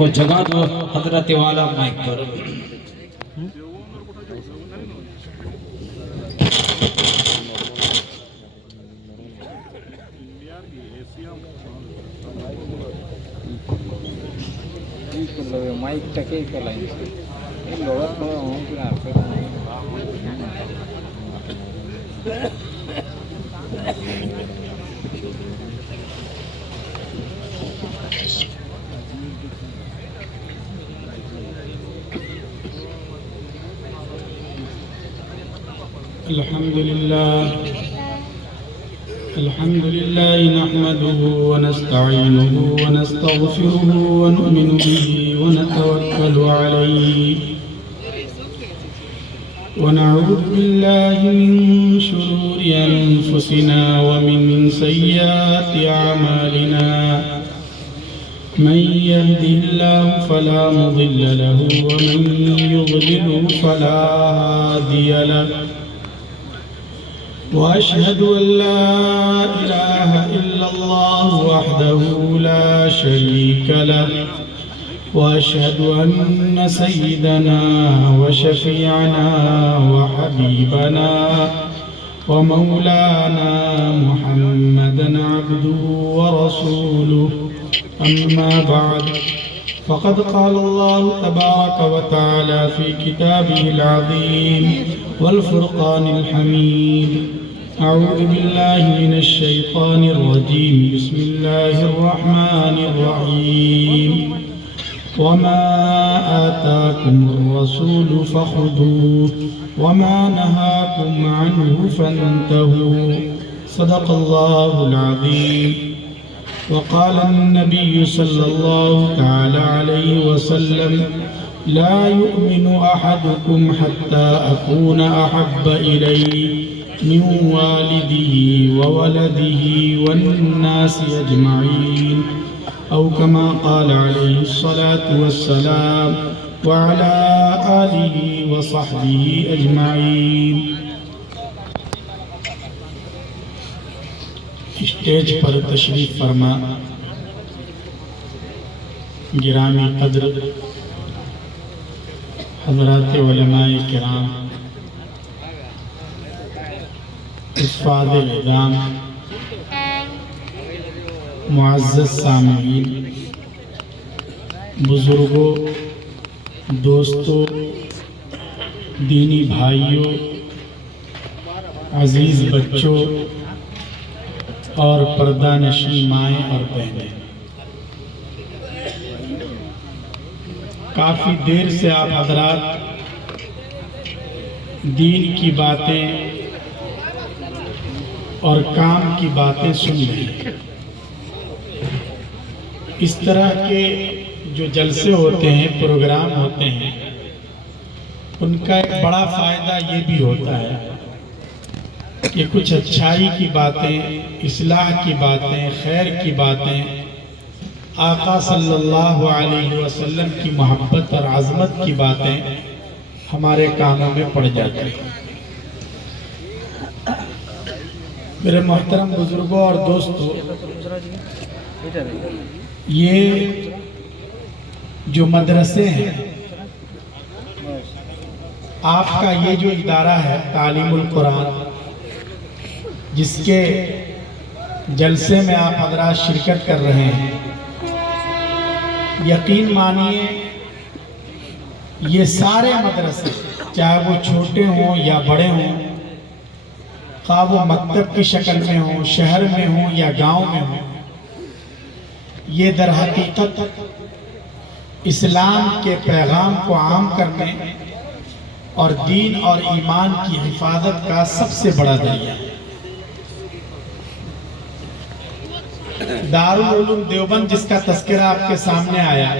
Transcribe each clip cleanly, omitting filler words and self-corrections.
وہ جگہ دو حضرت والا مائک پر مائک ٹکے کلائی لوڑا تھوڑا ہوں کہ آپ سے الحمد لله نحمده ونستعينه ونستغفره ونؤمن به ونتوكل عليه ونعوذ بالله من شرور أنفسنا ومن سيئات أعمالنا من يهده الله فلا مضل له ومن يضلل فلا هادي له وأشهد أن لا إله إلا الله وحده لا شريك له وأشهد أن سيدنا وشفيعنا وحبيبنا ومولانا محمدا عبده ورسوله أما بعد فقد قال الله تبارك وتعالى في كتابه العظيم والفرقان الحميد أعوذ بالله من الشيطان الرجيم بسم الله الرحمن الرحيم وما آتاكم الرسول فخذوه وما نهاكم عنه فانتهوا صدق الله العظيم وقال النبي صلى الله تعالى عليه وسلم لا يؤمن أحدكم حتى أكون أحب إليه من والده وولده والناس أجمعين أو كما قال عليه الصلاة والسلام وعلى آله وصحبه أجمعين. اسٹیج پر تشریف فرما گرامی قدر حضرات علماء کرام، حفاظ نظام، معزز سامعین، بزرگوں، دوستوں، دینی بھائیوں، عزیز بچوں اور پردہ نشین مائیں اور بہنیں، کافی دیر سے آپ حضرات دین کی باتیں اور کام کی باتیں سن رہے ہیں. اس طرح کے جو جلسے ہوتے ہیں، پروگرام ہوتے ہیں، ان کا ایک بڑا فائدہ یہ بھی ہوتا ہے کہ کچھ اچھائی کی باتیں، اصلاح کی باتیں، خیر کی باتیں، آقا صلی اللہ علیہ وسلم کی محبت اور عظمت کی باتیں ہمارے کانوں میں پڑ جاتی ہیں. میرے محترم بزرگوں اور دوستوں، یہ جو مدرسے ہیں، آپ کا یہ جو ادارہ ہے تعلیم القرآن، جس کے جلسے میں آپ حضرات شرکت کر رہے ہیں، یقین مانیے یہ سارے مدرسے، چاہے وہ چھوٹے ہوں یا بڑے ہوں، خواہ وہ مکتب کی شکل میں ہوں، شہر میں ہوں یا گاؤں میں ہوں، یہ در حقیقت اسلام کے پیغام کو عام کرنے اور دین اور ایمان کی حفاظت کا سب سے بڑا ذریعہ ہے. دارالعلوم دیوبند جس کا تذکرہ آپ کے سامنے آیا،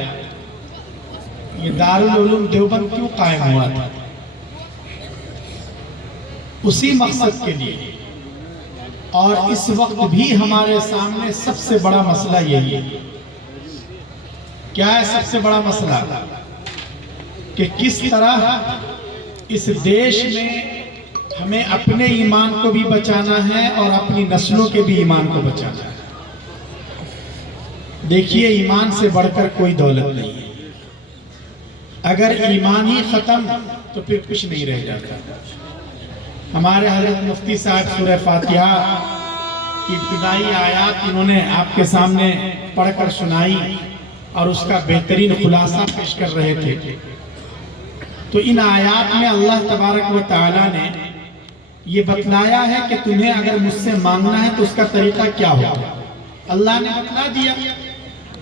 یہ دارالعلوم دیوبند کیوں قائم ہوا تھا؟ اسی مقصد کے لیے. اور اس وقت بھی ہمارے سامنے سب سے بڑا مسئلہ یہی ہے. کیا ہے سب سے بڑا مسئلہ؟ کہ کس طرح اس دیش میں ہمیں اپنے ایمان کو بھی بچانا ہے اور اپنی نسلوں کے بھی ایمان کو بچانا ہے. دیکھیے ایمان سے بڑھ کر کوئی دولت نہیں ہے. اگر ایمان ہی ختم تو پھر کچھ نہیں رہ جاتا. ہمارے حضرت مفتی صاحب سورہ فاتحہ کی ابتدائی آیات انہوں نے آپ کے سامنے پڑھ کر سنائی اور اس کا بہترین خلاصہ پیش کر رہے تھے. تو ان آیات میں اللہ تبارک و تعالیٰ نے یہ بتلایا ہے کہ تمہیں اگر مجھ سے مانگنا ہے تو اس کا طریقہ کیا ہوگا. اللہ نے بتلا دیا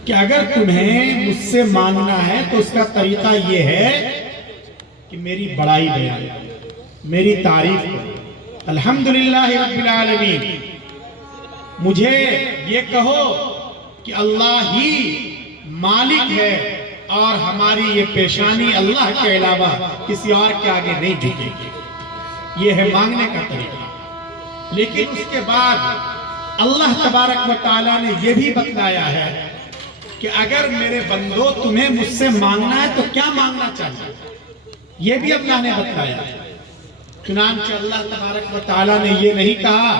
کہ اگر تمہیں مجھ سے مانگنا ہے تو اس کا طریقہ یہ ہے کہ میری بڑائی بیان کرو، میری تعریف کرو. الحمدللہ رب العالمین. مجھے یہ کہو کہ اللہ ہی مالک ہے اور ہماری یہ پیشانی اللہ کے علاوہ کسی اور کے آگے نہیں جھکے گی. یہ ہے مانگنے کا طریقہ. لیکن اس کے بعد اللہ تبارک و تعالیٰ نے یہ بھی بتلایا ہے کہ اگر میرے بندو تمہیں مجھ سے مانگنا ہے تو کیا مانگنا چاہیے، یہ بھی اللہ نے بتلایا. چنانچہ اللہ تبارک و تعالیٰ نے یہ نہیں کہا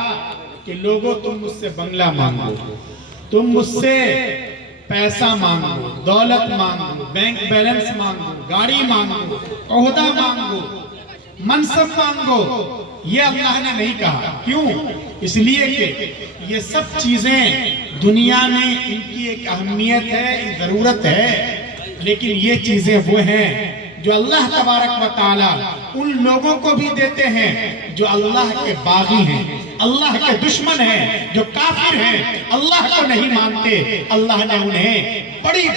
کہ لوگوں تم مجھ سے بنگلہ مانگو، تم مجھ سے پیسہ مانگو، دولت مانگو، بینک بیلنس مانگو، گاڑی مانگو، عہدہ مانگو، منصب مانگو. یہ اللہ نے نہیں کہا. کیوں؟ اس لیے کہ یہ سب چیزیں دنیا میں ان کی ایک اہمیت ہے، ضرورت ہے، لیکن یہ چیزیں وہ ہیں جو اللہ تبارک و تعالیٰ ان لوگوں کو بھی دیتے ہیں جو اللہ کے باغی ہیں، اللہ کے دشمن ہیں، جو کافر ہیں، اللہ کو نہیں مانتے. اللہ نے انہیں بڑی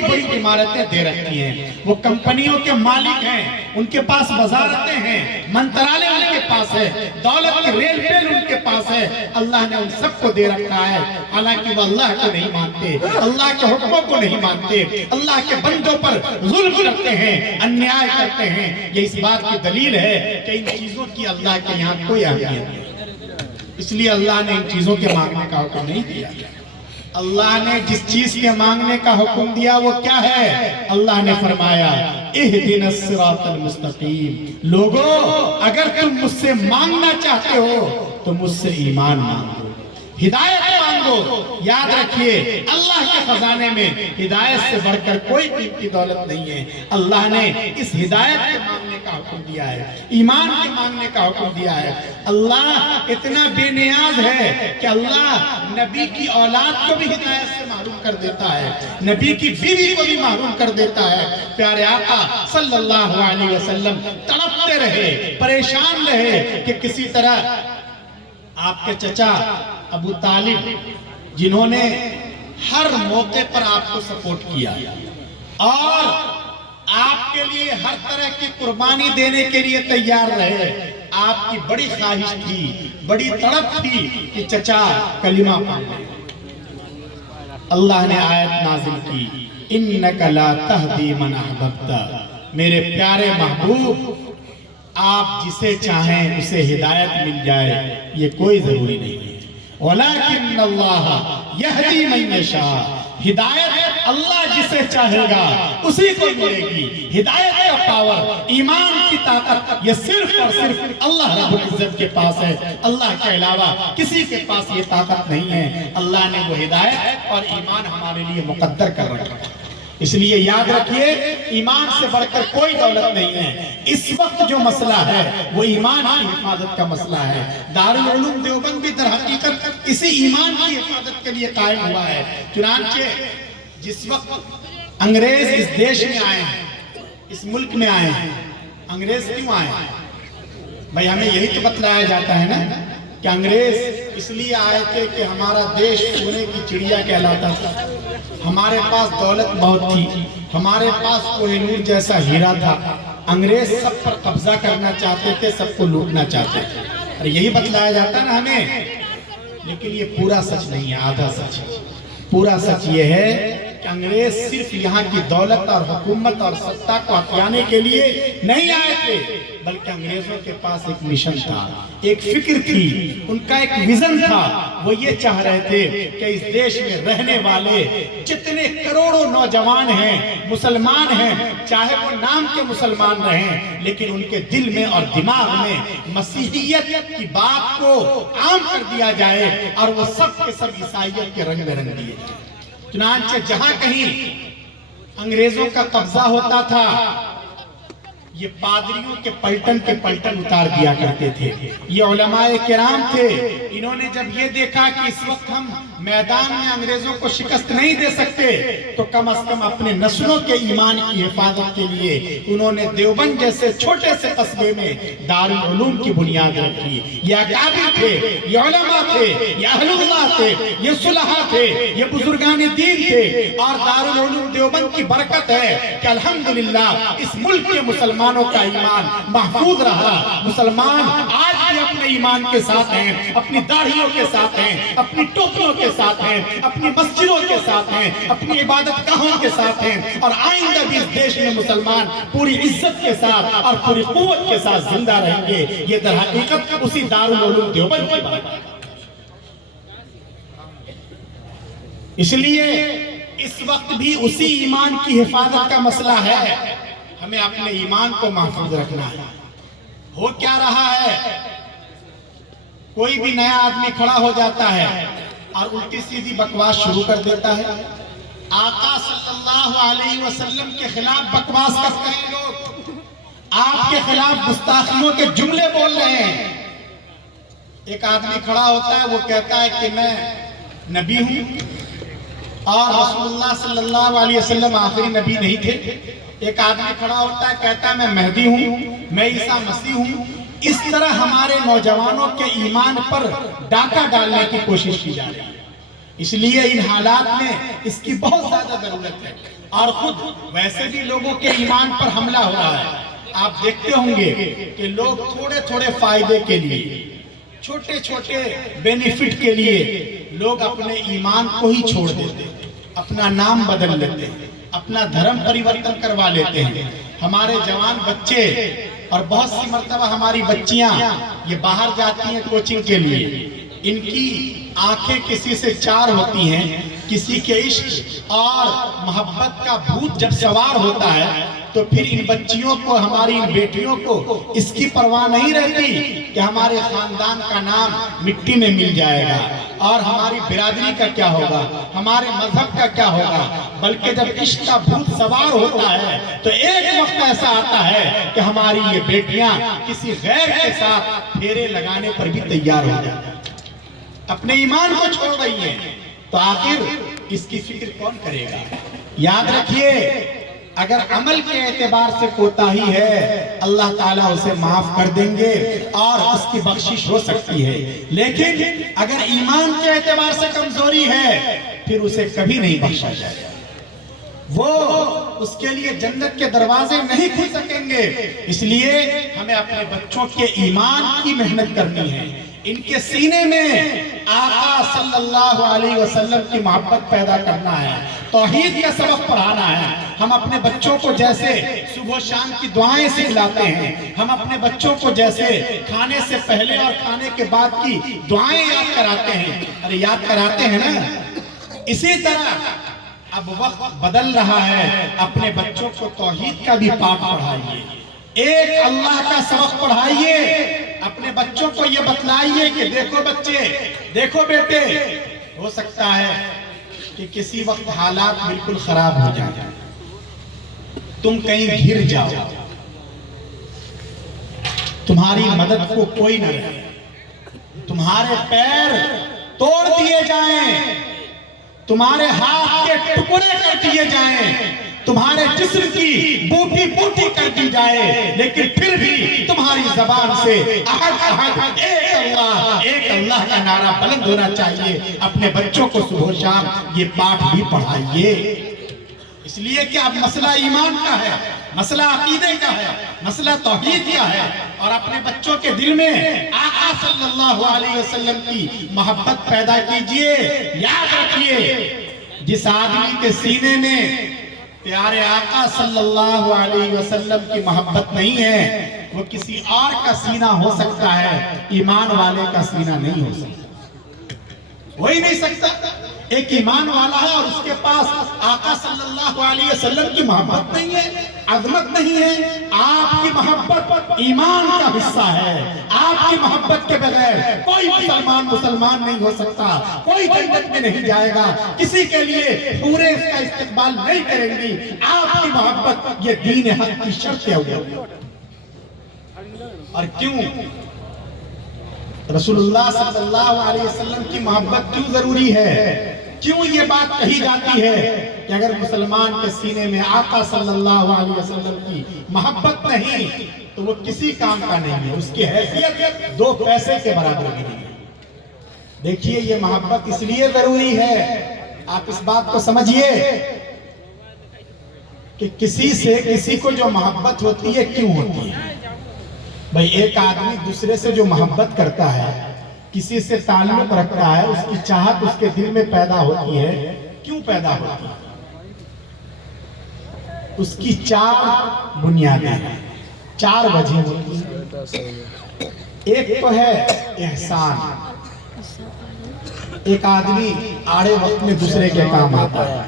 بڑی عمارتیں دے رکھی ہیں. وہ کمپنیوں کے مالک ہیں، ان کے پاس وزارتیں ہیں، منترالے ان کے پاس ہے، دولت کے ریل پیل ان کے پاس ہے. اللہ نے ان سب کو دے رکھا ہے، حالانکہ وہ اللہ کو نہیں مانتے، اللہ کے حکموں کو نہیں مانتے، اللہ کے بندوں پر ظلم کرتے ہیں، انیائے کرتے ہیں. یہ اس بات کی دلیل ہے کہ ان چیزوں کی اللہ کے یہاں کوئی اہمیت نہیں. اس لیے اللہ نے ان چیزوں کے مانگنے کا حکم نہیں دیا. اللہ نے جس چیز کے مانگنے کا حکم دیا وہ کیا ہے؟ اللہ نے فرمایا اہدنا الصراط المستقیم. لوگو اگر تم مجھ سے مانگنا چاہتے ہو تو مجھ سے ایمان مانگو، ہدایت مانگو. یاد رکھیے اللہ کے خزانے میں ہدایت سے بڑھ کر کوئی قیمتی دولت نہیں ہے. اللہ نے اس ہدایت کے مانگنے کا حکم دیا ہے، ایمان کے مانگنے کا حکم دیا ہے. اللہ اتنا بے نیاز ہے کہ اللہ نبی کی اولاد کو بھی ہدایت سے محروم کر دیتا ہے، نبی کی بیوی کو بھی محروم کر دیتا ہے. پیارے آقا صلی اللہ علیہ وسلم تڑپتے رہے، پریشان رہے کہ کسی طرح آپ کے چچا ابو طالب جنہوں نے ہر موقع پر آپ کو سپورٹ کیا اور آپ کے لیے ہر طرح کی قربانی دینے کے لیے تیار رہے، آپ کی بڑی خواہش تھی، بڑی تڑپ تھی کہ چچا کلمہ پڑھ لیں. اللہ نے آیت نازل کی اِنَّكَ لَا تَهْدِي مَنْ أَحْبَبْتَ. میرے پیارے محبوب آپ جسے چاہیں اسے ہدایت مل جائے یہ کوئی ضروری نہیں ہے. وَلَكِنَّ اللَّهَ يَهْدِي مَن يَشَاءُ. ہدایت اللہ جسے چاہے گا اسی کو ملے گی. ہدایت کا پاور، ایمان کی طاقت یہ صرف اور صرف اللہ رب العزت کے پاس ہے. اللہ کے علاوہ کسی کے پاس یہ طاقت نہیں ہے. اللہ نے وہ ہدایت اور ایمان ہمارے لیے مقدر کر رکھا ہے. اس لیے یاد رکھیے ایمان سے بڑھ کر کوئی دولت نہیں ہے. اس وقت جو مسئلہ ہے وہ ایمان کی حفاظت کا مسئلہ ہے. دارالعلوم دیوبند بھی در حقیقت اسی ایمان کی حفاظت کے لیے قائم ہوا ہے. چنانچہ جس وقت انگریز اس دیش میں آئے ہیں، اس ملک میں آئے ہیں، انگریز کیوں آئے ہیں؟ بھائی ہمیں یہی تو بتلایا جاتا ہے نا کہ انگریز اس لیے آئے تھے کہ ہمارا دیش سونے کی چڑیا کہلاتا تھا، ہمارے پاس دولت بہت تھی، ہمارے پاس کوہ نور جیسا ہیرا تھا. انگریز سب پر قبضہ کرنا چاہتے تھے، سب کو لوٹنا چاہتے تھے. اور یہی بتلایا جاتا ہے نا ہمیں. لیکن یہ پورا سچ نہیں ہے، آدھا سچ ہے. پورا سچ یہ ہے کہ انگریز صرف یہاں کی دولت اور حکومت اور سطح کو ہتھیانے کے لیے نہیں آئے تھے، بلکہ انگریزوں کے پاس ایک مشن تھا، ایک فکر تھی، ان کا ایک ویژن تھا. وہ یہ چاہ رہے تھے کہ اس دیش میں رہنے والے جتنے کروڑوں نوجوان ہیں، مسلمان ہیں، چاہے وہ نام کے مسلمان رہیں، لیکن ان کے دل میں اور دماغ میں مسیحیت کی بات کو عام کر دیا جائے اور وہ سب کے سب عیسائیت کے رنگ میں رنگ دیے جائے. چنانچہ جہاں کہیں انگریزوں کا قبضہ ہوتا تھا، یہ پادریوں کے پلٹن اتار دیا کرتے تھے. یہ علماء کرام تھے، انہوں نے جب یہ دیکھا کہ اس وقت ہم میدان میں انگریزوں کو شکست نہیں دے سکتے تو کم از کم اپنے نسلوں کے ایمان کی حفاظت کے لیے انہوں نے دیوبند جیسے چھوٹے سے قصبے میں دارالعلوم کی بنیاد رکھی. یہ اکابر تھے، یہ علماء تھے، یہ اہل اللہ تھے، یہ صلحاء تھے، یہ بزرگان دین تھے. اور دارالعلوم دیوبند کی برکت ہے کہ الحمدللہ اس ملک کے مسلمانوں کا ایمان محفوظ رہا. مسلمان آج بھی اپنے ایمان کے ساتھ ہیں، اپنی داڑھیوں کے ساتھ ہیں، اپنی ٹوپیوں کے ساتھ ہیں، اپنی مسجدوں کے ساتھ ہیں، اپنی عبادت گاہوں کے ساتھ ہیں. اور آئندہ بھی اس دیش میں مسلمان پوری عزت کے ساتھ اور پوری قوت کے ساتھ زندہ رہیں گے. یہ در حقیقت اسی دارالعلوم دیوبند کی بات ہے. اس لیے اس وقت بھی اسی ایمان کی حفاظت کا مسئلہ ہے. ہمیں اپنے ایمان کو محفوظ رکھنا ہے. ہو کیا رہا ہے، کوئی بھی نیا آدمی کھڑا ہو جاتا ہے اور الٹی سیدھی بکواس شروع کر دیتا ہے. آقا صلی اللہ علیہ وسلم کے خلاف بکواس کرتے ہیں لوگ، آپ کے خلاف گستاخیوں کے جملے بول رہے ہیں. ایک آدمی کھڑا ہوتا ہے، وہ کہتا ہے کہ میں نبی ہوں اور رسول اللہ صلی اللہ علیہ وسلم آخری نبی نہیں تھے. ایک آدمی کھڑا ہوتا ہے، کہتا ہے میں مہدی ہوں، میں عیسیٰ مسیح ہوں. اس طرح ہمارے نوجوانوں کے ایمان پر ڈاکہ ڈالنے کی کوشش کی جا رہی ہے. اس لیے ان حالات میں اس کی بہت زیادہ ضرورت ہے. اور خود ویسے بھی لوگوں کے ایمان پر حملہ ہو رہا ہے. آپ دیکھتے ہوں گے کہ لوگ تھوڑے تھوڑے فائدے کے لیے، چھوٹے چھوٹے بینیفٹ کے لیے لوگ اپنے ایمان کو ہی چھوڑ دیتے ہیں، اپنا نام بدل لیتے ہیں، اپنا دھرم پریورتن کروا لیتے ہیں. ہمارے جوان بچے اور بہت سی مرتبہ ہماری بچیاں یہ باہر جاتی ہیں کوچنگ کے لیے. ان کی آنکھیں کسی سے چار ہوتی ہیں. کسی کے عشق اور محبت کا بھوت جب سوار ہوتا ہے تو پھر ان بچیوں کو، ہماری ان بیٹیوں کو اس کی پرواہ نہیں رہتی کہ ہمارے خاندان کا نام مٹی میں مل جائے گا اور ہماری برادری کا کیا ہوگا، ہمارے مذہب کا کیا ہوگا. بلکہ جب عشق کا بھوت سوار ہوتا ہے تو ایک وقت ایسا آتا ہے کہ ہماری یہ بیٹیاں کسی غیر کے ساتھ پھیرے لگانے پر بھی تیار ہو جاتی ہیں، اپنے ایمان کو چھوڑ رہی ہیں. تو آخر اس کی فکر کون کرے گا؟ یاد رکھیے، اگر عمل کے اعتبار سے کوتاہی ہے اللہ تعالیٰ اسے معاف کر دیں گے اور اس کی بخشش ہو سکتی ہے. لیکن اگر ایمان کے اعتبار سے کمزوری ہے پھر اسے کبھی نہیں بخشا جائے گا. وہ اس کے لیے جنت کے دروازے نہیں کھل سکیں گے. اس لیے ہمیں اپنے بچوں کے ایمان کی محنت کرنی ہے. ان کے سینے میں آقا صلی اللہ علیہ وسلم کی محبت پیدا کرنا ہے، توحید کا سبق پڑھانا ہے. ہم اپنے بچوں کو جیسے صبح و شام کی دعائیں سکھلاتے ہیں، ہم اپنے بچوں کو جیسے کھانے سے پہلے اور کھانے کے بعد کی دعائیں یاد کراتے ہیں، ارے یاد کراتے ہیں نا، اسی طرح اب وقت بدل رہا ہے. اپنے بچوں کو توحید کا بھی پاک پڑھائیے، ایک اللہ کا سبق پڑھائیے. اپنے بچوں کو یہ بتلائیے کہ دیکھو بچے، دیکھو بیٹے، ہو سکتا ہے کہ کسی وقت حالات بالکل خراب ہو جائیں، تم کہیں گر جاؤ، تمہاری مدد کو کوئی نہ رہے، تمہارے پیر توڑ دیے جائیں، تمہارے ہاتھ کے ٹکڑے کر دیے جائیں، تمہارے جسم کی بوٹی بوٹی کر دی جائے، لیکن پھر بھی تمہاری زبان سے احد احد ایک اللہ کا نعرہ بلند ہونا چاہیے. اپنے بچوں کو صبح و شام یہ پاٹھ بھی پڑھائیے. اس لیے کہ اب مسئلہ ایمان کا ہے، مسئلہ عقیدے کا ہے، مسئلہ توحید کا ہے. اور اپنے بچوں کے دل میں آقا صلی اللہ علیہ وسلم کی محبت پیدا کیجئے. یاد رکھیے، جس آدمی کے سینے میں پیارے آقا صلی اللہ علیہ وسلم کی محبت نہیں ہے، وہ کسی اور کا سینہ ہو سکتا ہے، ایمان والے کا سینہ نہیں ہو سکتا، ہو ہی نہیں سکتا. ایک ایمان والا ہے اور اس کے پاس آقا صلی اللہ علیہ وسلم کی محبت نہیں ہے. عظمت نہیں ہے، آپ کی محبت ایمان کا حصہ ہے۔ آپ کی محبت کے بغیر کوئی مسلمان نہیں ہو سکتا، کوئی جنت میں نہیں جائے گا، کسی کے لیے حوریں اس کا استقبال نہیں کریں گی۔ آپ کی محبت یہ دین حق کی شرط ہے۔ اور کیوں رسول اللہ صلی اللہ علیہ وسلم کی محبت کیوں ضروری ہے؟ کیوں یہ بات کہی جاتی ہے کہ اگر مسلمان کے سینے میں آقا صلی اللہ علیہ وسلم کی محبت نہیں تو وہ کسی کام کا نہیں ہے، اس کی حیثیت 2 پیسے کے برابر نہیں ہے۔ دیکھیے یہ محبت اس لیے ضروری ہے، آپ اس بات کو سمجھیے کہ کسی سے کسی کو جو محبت ہوتی ہے کیوں ہوتی ہے؟ بھئی ایک آدمی دوسرے سے جو محبت کرتا ہے، کسی سے تعلق رکھتا ہے، اس کی چاہت اس کے دل میں پیدا ہوتی ہے، کیوں پیدا ہوتی ہے؟ اس کی 4 بنیادیں ہیں، 4 وجہ ہوتی ہیں۔ ایک تو ہے احسان، ایک آدمی آڑے وقت میں دوسرے کے کام آتا ہے۔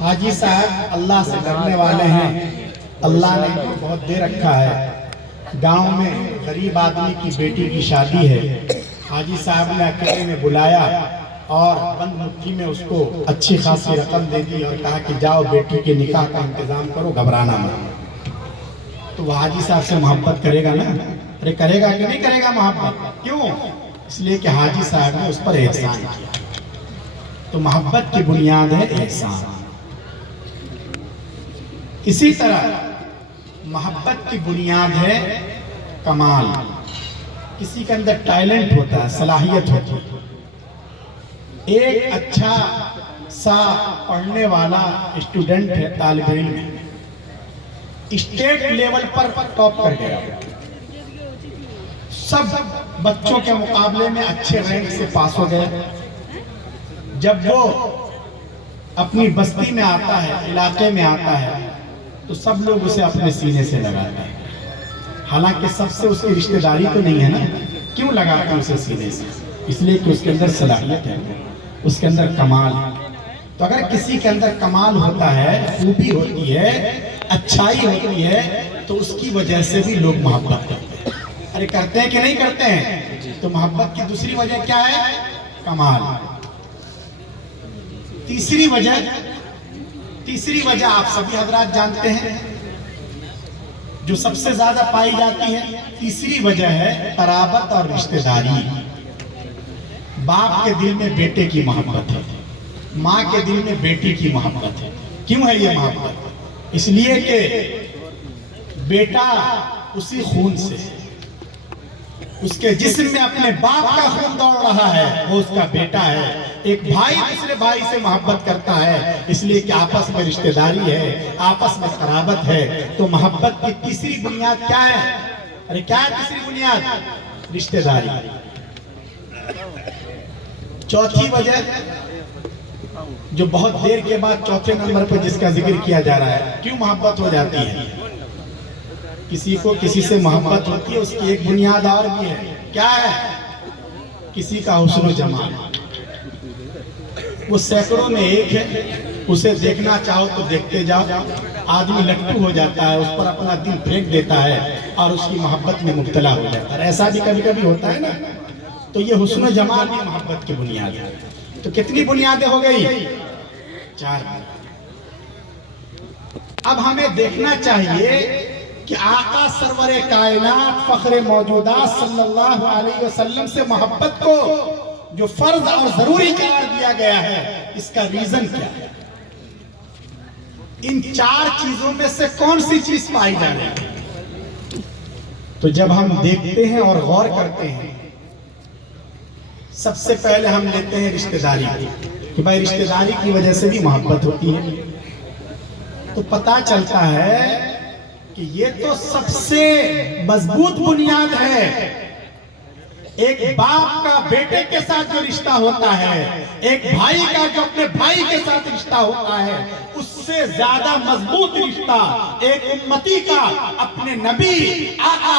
حاجی صاحب اللہ سے ڈرنے والے ہیں، اللہ نے ان کو بہت دے رکھا ہے۔ گاؤں میں غریب آدمی کی بیٹی کی شادی ہے، حاجی صاحب نے اکیلے میں بلایا اور بند مٹھی میں اس کو اچھی خاصی رقم دے دی اور کہا کہ جاؤ بیٹی کے نکاح کا انتظام کرو، گھبرانا مت۔ تو وہ حاجی صاحب سے محبت کرے گا نا؟ ارے کرے گا کہ نہیں کرے گا محبت؟ کیوں؟ اس لیے کہ حاجی صاحب نے اس پر احسان کیا۔ تو محبت کی بنیاد ہے احسان۔ اسی طرح محبت کی بنیاد ہے کمال۔ کسی کے اندر ٹیلنٹ ہوتا ہے، صلاحیت ہوتی ہے۔ ایک اچھا سا پڑھنے والا اسٹوڈنٹ ہے، طالب علم ہے، اسٹیٹ لیول پر ٹاپ کر گیا، سب بچوں کے مقابلے میں اچھے رینک سے پاس ہو گیا۔ جب وہ اپنی بستی میں آتا ہے، علاقے میں آتا ہے، تو سب لوگ اسے اپنے سینے سے لگاتے ہیں، حالانکہ سب سے اس کی رشتہ داری تو نہیں ہے نا۔ کیوں لگاتے ہیں اسے سینے سے؟ اس لیے کہ اس کے اندر صلاحیت ہے، اس کے اندر کمال۔ تو اگر کسی کے اندر کمال ہوتا ہے، خوبی ہوتی ہے، اچھائی ہوتی ہے، تو اس کی وجہ سے بھی لوگ محبت کرتے ہیں۔ ارے کرتے ہیں کہ نہیں کرتے ہیں؟ تو محبت کی دوسری وجہ کیا ہے؟ کمال۔ تیسری وجہ آپ سبھی حضرات جانتے ہیں، جو سب سے زیادہ پائی جاتی ہے۔ تیسری وجہ ہے قرابت اور رشتہ داری۔ باپ کے دل میں بیٹے کی محبت ہے، ماں کے دل میں بیٹی کی محبت ہے۔ کیوں ہے یہ محبت؟ اس لیے کہ بیٹا اسی خون سے، اس کے جسم میں اپنے باپ کا خون دوڑ رہا ہے، وہ اس کا بیٹا ہے۔ ایک بھائی دوسرے بھائی سے محبت کرتا ہے، اس لیے کہ آپس میں رشتہ داری ہے، آپس میں قرابت ہے۔ تو محبت کی تیسری بنیاد کیا ہے؟ ارے کیا ہے تیسری بنیاد؟ رشتہ داری۔ چوتھی وجہ جو بہت دیر کے بعد چوتھے نمبر پر جس کا ذکر کیا جا رہا ہے، کیوں محبت ہو جاتی ہے؟ کسی کو کسی سے محبت ہوتی ہے، اس کی ایک بنیاد اور بھی ہے۔ کیا ہے؟ کسی کا حسن و جمال۔ وہ سینکڑوں میں ایک ہے، اسے دیکھنا چاہو تو دیکھتے جاؤ، آدمی لٹو ہو جاتا ہے، اس پر اپنا دل پھینک دیتا ہے اور اس کی محبت میں مبتلا ہو جاتا ہے۔ ایسا بھی کبھی کبھی ہوتا ہے نا۔ تو یہ حسن و جمال بھی محبت کی بنیاد ہے۔ تو کتنی بنیادیں ہو گئی؟ 4۔ اب ہمیں دیکھنا چاہیے کہ آقا سرور کائنات فخر موجودات صلی اللہ علیہ وسلم سے محبت کو جو فرض اور ضروری قرار دیا گیا ہے، اس کا ریزن کیا ہے؟ ان 4 چیزوں میں سے کون سی چیز پائی جا رہی ہے؟ تو جب ہم دیکھتے ہیں اور غور کرتے ہیں، سب سے پہلے ہم لیتے ہیں رشتہ داری، کہ بھائی رشتہ داری کی وجہ سے بھی محبت ہوتی ہے۔ تو پتہ چلتا ہے کہ یہ تو سب سے مضبوط بنیاد ہے۔ ایک باپ کا بیٹے کے ساتھ جو رشتہ ہوتا ہے، ایک بھائی کا جو اپنے بھائی کے ساتھ رشتہ ہوتا ہے، اس سے زیادہ مضبوط رشتہ ایک امتی کا اپنے نبی آقا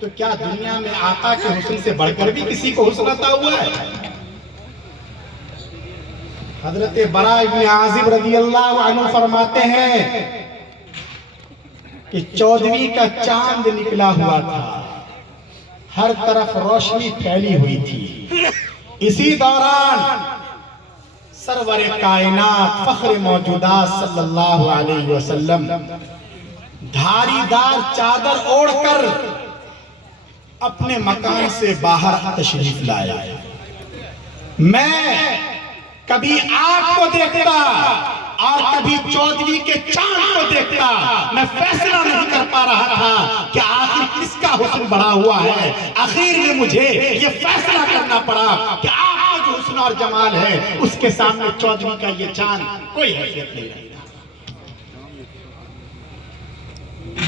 تو کیا دنیا میں آقا کے حسن سے بڑھ کر بھی کسی کو حسن عطا ہوا ہے؟ حضرت براء ابن عازب رضی اللہ عنہ فرماتے ہیں کہ 14ویں کا چاند نکلا ہوا تھا، ہر طرف روشنی پھیلی ہوئی تھی۔ اسی دوران سرور کائنات فخر موجودات صلی اللہ علیہ وسلم دھاری دار چادر اوڑھ کر اپنے مکان سے باہر تشریف لایا۔ میں کبھی آپ کو دیکھتا اور کبھی 14ویں کے چاند کو دیکھتا، میں فیصلہ نہیں کر پا رہا تھا کہ آخر کس کا حسن بڑھا ہوا ہے۔ آخر میں مجھے یہ فیصلہ کرنا پڑا کہ آپ کا جو حسن اور جمال ہے اس کے سامنے 14ویں کا یہ چاند کوئی حیثیت نہیں رہتا۔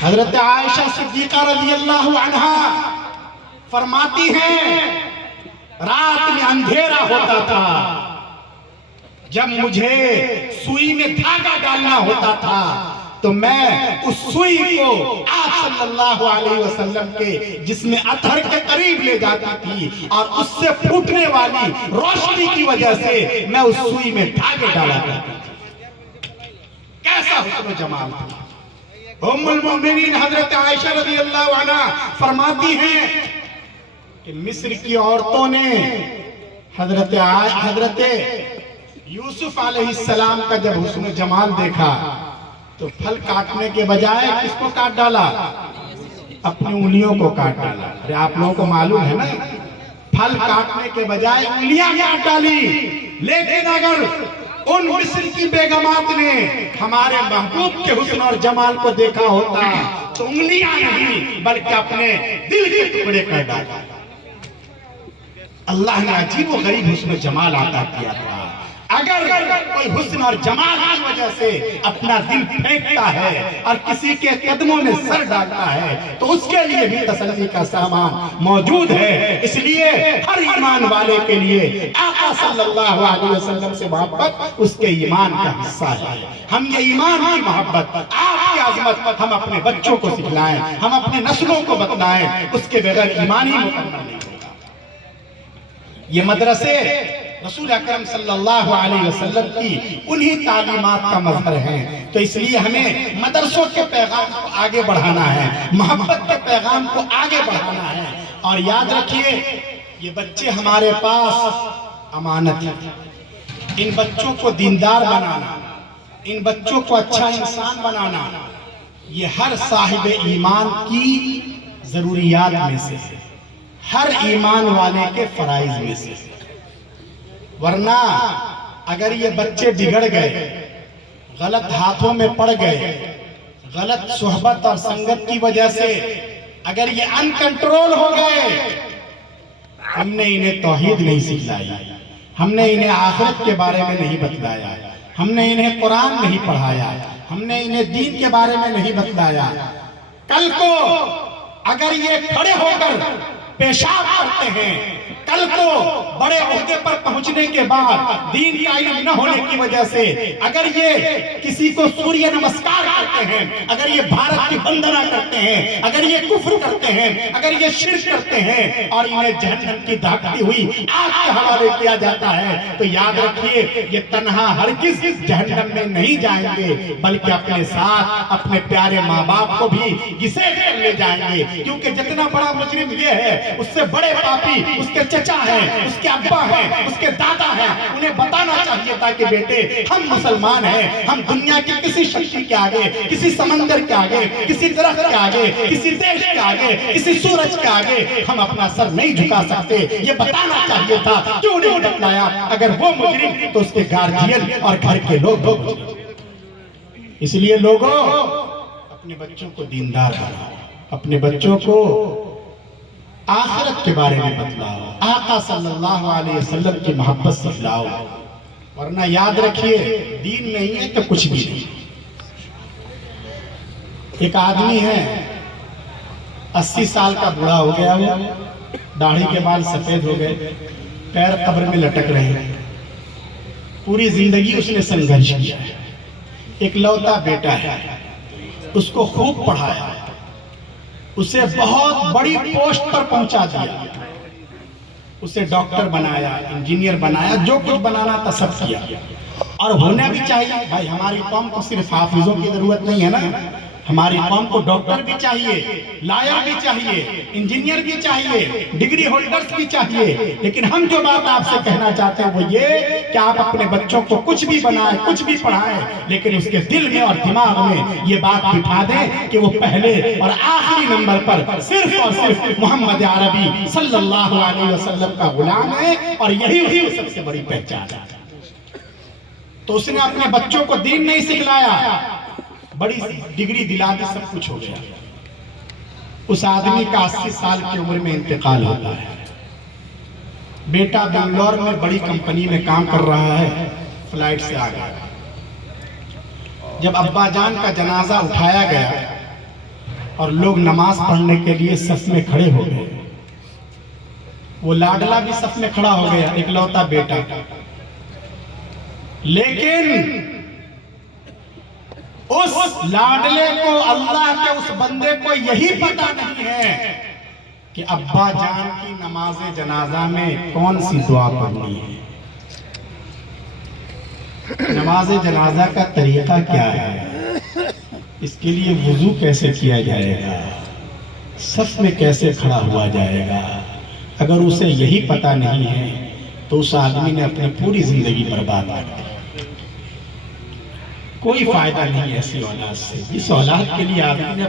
حضرت عائشہ صدیقہ رضی اللہ عنہا فرماتی ہیں رات میں اندھیرا ہوتا تھا، جب مجھے سوئی میں دھاگا ڈالنا ہوتا تھا تو میں اس سوئی کو آپ صلی اللہ علیہ وسلم کے جسم اطہر کے قریب لے جاتی تھی اور اس سے پھوٹنے والی روشنی کی وجہ سے میں اس سوئی میں دھاگے ڈالا کرتی تھی۔ کیسا حسن و جمال تھا۔ ام المؤمنین حضرت عائشہ رضی اللہ عنہ فرماتی ہیں کہ مصر کی عورتوں نے حضرت یوسف علیہ السلام کا جب حسن و جمال دیکھا تو پھل کاٹنے کے بجائے کس کو کاٹ ڈالا؟ اپنی انگلیوں کو کاٹ ڈالا۔ ارے آپ لوگوں کو معلوم ہے نا، پھل کاٹنے کے بجائے انگلیاں کاٹ ڈالی۔ لیکن اگر ان مصر کی بیگمات نے ہمارے محبوب کے حسن اور جمال کو دیکھا ہوتا تو انگلیاں نہیں بلکہ اپنے دل کے ٹکڑے کر ڈالا۔ اللہ نے عجیب و غریب حسن و جمال عطا کیا تھا۔ اگر کوئی حسن اور جمال کی وجہ سے اپنا دل پھینکتا ہے اور کسی کے قدموں میں سر ڈالتا ہے تو اس کے لیے بھی تسلی کا سامان موجود ہے۔ اس لیے ہر ایمان والے کے لیے آقا صلی اللہ علیہ وسلم سے محبت اس کے ایمان کا حصہ ہے۔ ہم یہ ایمان کی محبت، آپ کی عظمت ہم اپنے بچوں کو سکھلائیں، ہم اپنے نسلوں کو بتلائیں، اس کے بغیر ایمان ہی مکمل نہیں ہوگا۔ یہ مدرسے رسول اکرم صلی اللہ علیہ وسلم کی انہی تعلیمات کا مظہر ہیں، تو اس لیے ہمیں مدرسوں کے پیغام کو آگے بڑھانا ہے، محبت کے پیغام کو آگے بڑھانا ہے۔ اور یاد رکھیے یہ بچے ہمارے پاس امانت ہے، ان بچوں کو دیندار بنانا، ان بچوں کو اچھا انسان بنانا یہ ہر صاحب ایمان کی ضروریات میں سے ہے، ہر ایمان والے کے فرائض میں سے۔ ورنہ اگر یہ بچے بگڑ گئے، غلط ہاتھوں میں پڑ گئے، غلط صحبت اور سنگت کی وجہ سے اگر یہ ان کنٹرول ہو گئے، ہم نے انہیں توحید نہیں سکھلائی، ہم نے انہیں آخرت کے بارے میں نہیں بتلایا، ہم نے انہیں قرآن نہیں پڑھایا، ہم نے انہیں دین کے بارے میں نہیں بتلایا، کل کو اگر یہ کھڑے ہو کر پیشاب کرتے ہیں، کل کو بڑے عہدے پر پہنچنے کے بعد دین کا علم نہ ہونے کی وجہ سے اگر یہ کسی کو سوریہ نمسکار کرتے ہیں، اگر یہ بھارت کی وندنا کرتے ہیں، اگر یہ کفر کرتے ہیں، اگر یہ شرک کرتے ہیں اور انہیں جہنم کی دھاکتی ہوئی آگ کے حوالے کیا جاتا ہے، تو یاد رکھیے یہ تنہا ہرگز جہنم میں نہیں جائیں گے بلکہ اپنے ساتھ اپنے پیارے ماں باپ کو بھی گھسیٹ کر لے جائیں گے، کیونکہ جتنا بڑا مجرم یہ ہے اس سے بڑے پاپی اس کے چچا ہیں، اس کے ابا ہیں، اس کے دادا ہیں۔ انہیں بتانا چاہیے تھا کہ بیٹے ہم مسلمان ہیں، ہم دنیا کی کسی شکتی کے آگے، کسی سمندر کے آگے، کسی درخت کے آگے، کسی دیش کے آگے، کسی سورج کے آگے ہم اپنا سر نہیں جھکا سکتے۔ یہ بتانا چاہیے تھا، کیوں نہیں بتلایا؟ اگر وہ مجرم تو اس کے گارجین اور گھر کے لوگ اس لیے لوگوں اپنے بچوں کو دیندار بناؤ، اپنے بچوں کو آخرت کے بارے میں بتلاؤ، آقا صلی اللہ علیہ وسلم کی محبت سکھلاؤ، ورنہ یاد رکھیے دین نہیں ہے تو کچھ بھی نہیں۔ ایک آدمی ہے 80 سال کا بوڑھا ہو گیا، وہ داڑھی کے بال سفید ہو گئے، پیر قبر میں لٹک رہے ہیں، پوری زندگی اس نے سنگھرش کیا ہے، ایک لوتا بیٹا ہے، اس کو خوب پڑھایا، اسے بہت بڑی پوسٹ پر پہنچا دیا، اسے ڈاکٹر بنایا، انجینئر بنایا، جو کچھ بنانا تھا سب کیا۔ اور ہونا بھی چاہیے بھائی، ہماری قوم کو صرف حافظوں کی ضرورت نہیں ہے نا، ہماری قوم کو ڈاکٹر بھی چاہیے، لائر بھی چاہیے، انجینئر بھی چاہیے، ڈگری ہولڈرز بھی چاہیے۔ لیکن ہم جو بات آپ سے کہنا چاہتے ہیں وہ یہ کہ آپ اپنے بچوں کو کچھ بھی بنائیں، کچھ بھی پڑھائیں، لیکن اس کے دل میں اور دماغ میں یہ بات بٹھا دیں کہ وہ پہلے اور آخری نمبر پر صرف اور صرف محمد عربی صلی اللہ علیہ وسلم کا غلام ہے، اور یہی اس سب سے بڑی پہچان ہے۔ تو اس نے اپنے بچوں کو دین نہیں سکھلایا، بڑی ڈگری دلا دی، سب کچھ ہو گیا۔ اس آدمی کا 80 سال کی عمر میں انتقال ہوتا ہے۔ بیٹا بنگلور میں بڑی کمپنی میں کام کر رہا ہے، فلائٹ سے آ گیا۔ جب ابا جان کا جنازہ اٹھایا گیا اور لوگ نماز پڑھنے کے لیے صف میں کھڑے ہو گئے، وہ لاڈلا بھی صف میں کھڑا ہو گیا، اکلوتا بیٹا۔ لیکن اس لاڈلے کو، اللہ کے اس بندے کو یہی پتا نہیں ہے کہ ابا جان کی نماز جنازہ میں کون سی دعا پڑھنی ہے، نماز جنازہ کا طریقہ کیا ہے، اس کے لیے وضو کیسے کیا جائے گا، صف میں کیسے کھڑا ہوا جائے گا۔ اگر اسے یہی پتا نہیں ہے تو اس آدمی نے اپنی پوری زندگی برباد کر دی۔ کوئی فائدہ نہیں ایسی اولاد سے، جس اولاد کے لیے آدمی نے